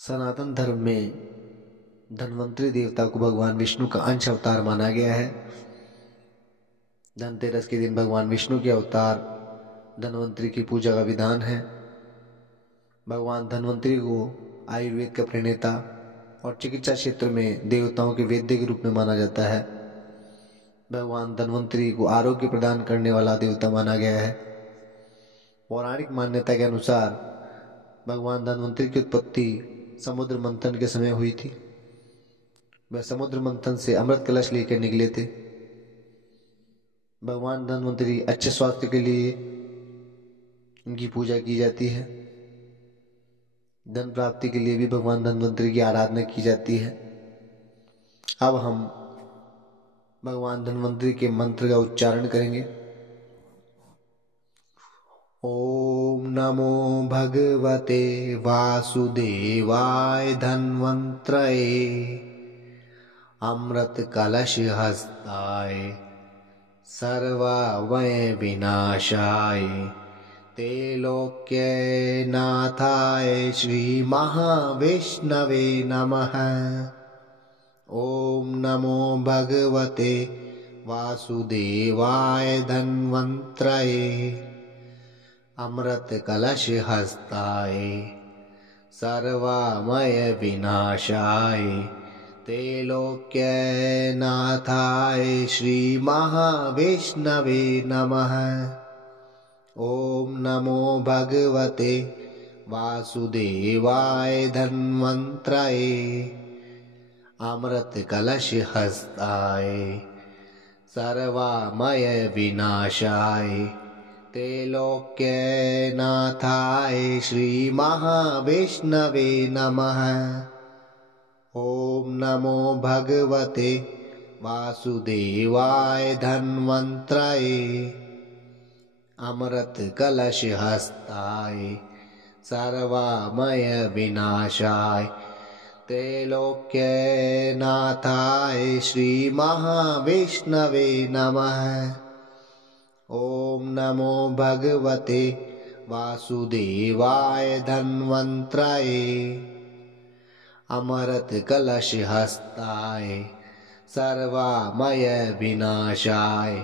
सनातन धर्म में धन्वंतरी देवता को भगवान विष्णु का अंश अवतार माना गया है। धनतेरस के दिन भगवान विष्णु के अवतार धन्वंतरी की पूजा का विधान है। भगवान धन्वंतरी को आयुर्वेद का प्रणेता और चिकित्सा क्षेत्र में देवताओं के वैद्य के रूप में माना जाता है। भगवान धन्वंतरी को आरोग्य प्रदान करने वाला देवता माना गया है। पौराणिक मान्यता के अनुसार भगवान धन्वंतरी की उत्पत्ति समुद्र मंथन के समय हुई थी। वह समुद्र मंथन से अमृत कलश लेकर निकले थे। भगवान धन्वंतरी अच्छे स्वास्थ्य के लिए उनकी पूजा की जाती है। धन प्राप्ति के लिए भी भगवान धन्वंतरी की आराधना की जाती है। अब हम भगवान धन्वंतरी के मंत्र का उच्चारण करेंगे। ओम नमो भगवते वासुदेवाय धन्वंतरये अमृत कलश हस्ताय सर्वभय विनाशाय त्रैलोक्य नाथाय श्री महाविष्णवे नमः। ओम नमो भगवते वासुदेवाय धन्वंतरये अमृत कलश हस्ताय सर्वमय विनाशाय त्रैलोक्य नाथाय श्री महाविष्णवे नमः। ओम नमो भगवते वासुदेवाय धन्वंतरये अमृत कलश हस्ताय सर्वमय विनाशाय त्रैलोक्य नाथाय श्री महाविष्णवे नमः। ओम नमो भगवते वासुदेवाय धन्वंतरये अमृत कलश हस्ताय सर्वमय विनाशाय त्रैलोक्य नाथाय श्री महाविष्णवे नमः। ओम नमो भगवते वासुदेवाय धन्वंतरये अमृत कलश हस्ताय सर्वमय विनाशाय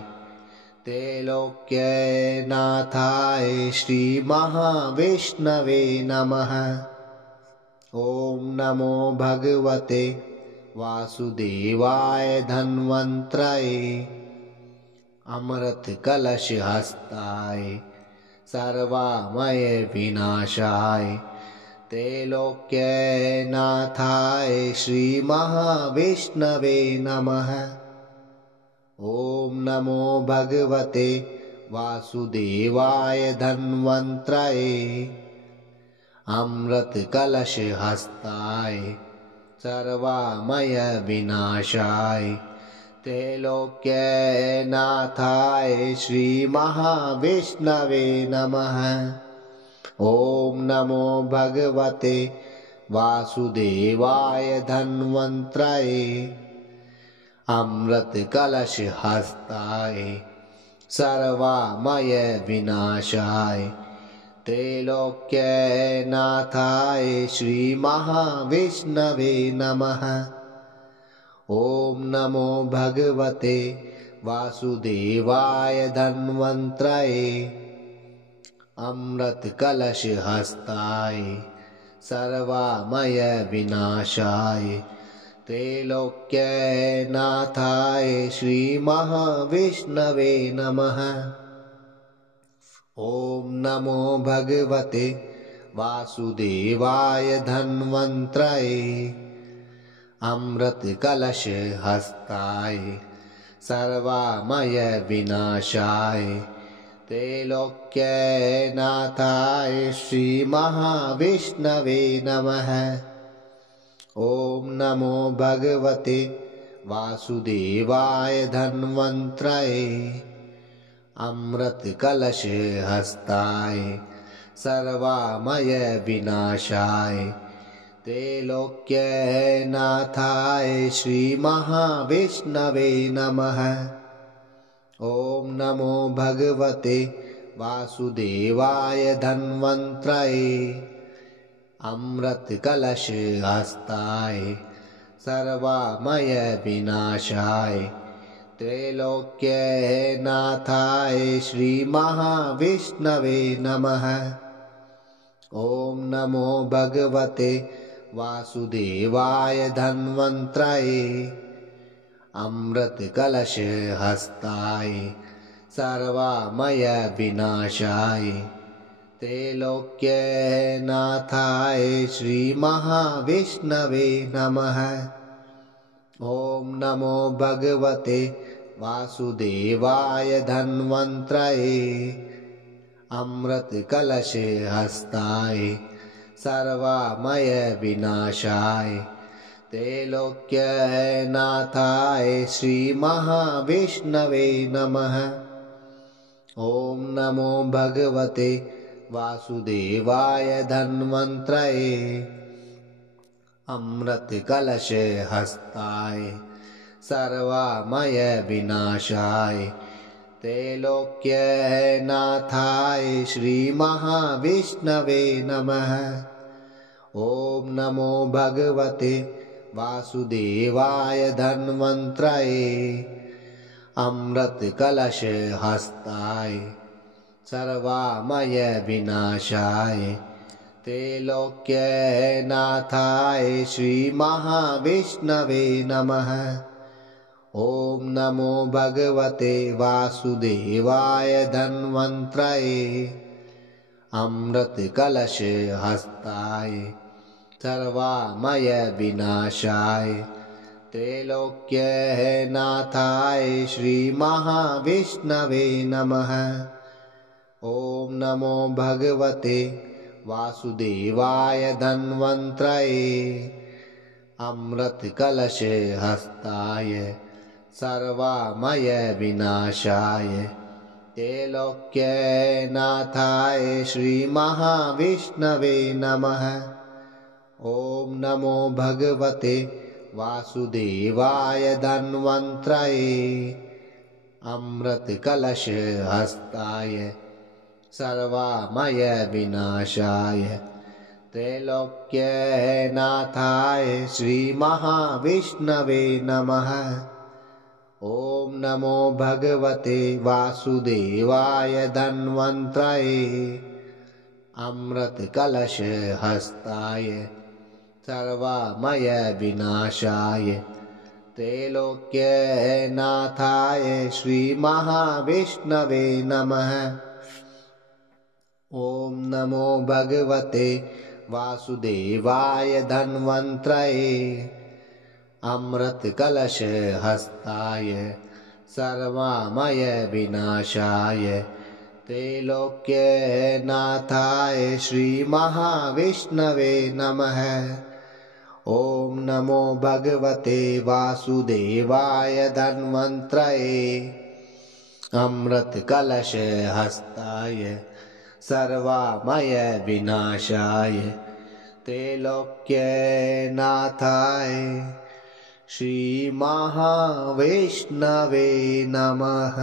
त्रैलोक्य नाथाय श्री महाविष्णवे नमः। ओम नमो भगवते वासुदेवाय धन्वंतरये अमृत कलश हस्ताय सर्वमय विनाशाय त्रैलोक्य नाथाय श्री महाविष्णवे नमः। ओम नमो भगवते वासुदेवाय धन्वंतरये अमृत कलश हस्ताय सर्वमय विनाशाय त्रैलोक्य नाथाय श्री महाविष्णवे नमः। ओम नमो भगवते वासुदेवाय धन्वंतरये अमृत कलश हस्ताय सर्वमय विनाशाय त्रैलोक्य नाथाय श्री महाविष्णवे नमः। ओम नमो भगवते वासुदेवाय धन्वंतरये अमृत कलश हस्ताय सर्वमय विनाशाय त्रैलोक्य नाथाय श्री महाविष्णवे नमः। ओम नमो भगवते वासुदेवाय धन्वंतरये अमृत कलश हस्ताय सर्वमय विनाशाय त्रैलोक्य नाथाय श्री महाविष्णवे नमः। ओम नमो भगवते वासुदेवाय धन्वंतरये अमृत कलश हस्ताय सर्वमय विनाशाय त्रैलोक्य नाथाय श्री महाविष्णवे नमः। ओम नमो भगवते वासुदेवाय धन्वंतरये अमृत कलश हस्ताय सर्वमय विनाशाय त्रैलोक्य नाथाय श्री महाविष्णवे नमः। ओम नमो भगवते वासुदेवाय धन्वंतराय अमृत कलश हस्ताय सर्वमय विनाशाय त्रैलोक्य नाथाय श्री महाविष्णवे नमः। ओम नमो भगवते वासुदेवाय धन्वंतराय अमृत कलश हस्ताय सर्वमय विनाशाय त्रैलोक्य नाथाय श्री महाविष्णवे नमः। ओम नमो भगवते वासुदेवाय धन्वंतराय अमृत कलश हस्ताय सर्वमय विनाशाय त्रैलोक्य नाथाय श्री महाविष्णवे नमः। ओम नमो भगवते वासुदेवाय धन्वंतराय अमृत कलश हस्ताय सर्वमय विनाशाय त्रैलोक्य नाथाय श्री महाविष्णवे नमः। ओम नमो भगवते वासुदेवाय धन्वंतराय अमृत कलश हस्ताय सर्वमय विनाशाय त्रैलोक्य नाथाय श्री महाविष्णवे नमः। ओम नमो भगवते वासुदेवाय धन्वंतराय अमृत कलश हस्ताय सर्वमय विनाशाय त्रैलोक्य नाथाय श्री महाविष्णवे नमः। ओम नमो भगवते वासुदेवाय धन्वंतराय अमृत कलश हस्ताय सर्वमय विनाशाय त्रैलोक्य नाथाय श्री महाविष्णवे नमः। ओम नमो भगवते वासुदेवाय धन्वंतराय अमृत कलश हस्ताय सर्वमय विनाशाय त्रैलोक्य नाथाय श्री महाविष्णवे नमः। ओम नमो भगवते वासुदेवाय धन्वंतराय अमृत कलश हस्ताय सर्वमय विनाशाय त्रैलोक्य नाथाय श्री महाविष्णवे नमः। ओम नमो भगवते वासुदेवाय धन्वंतराय अमृत कलश हस्ताय सर्वमय विनाशाय त्रैलोक्य नाथाय श्री महाविष्णवे नमः।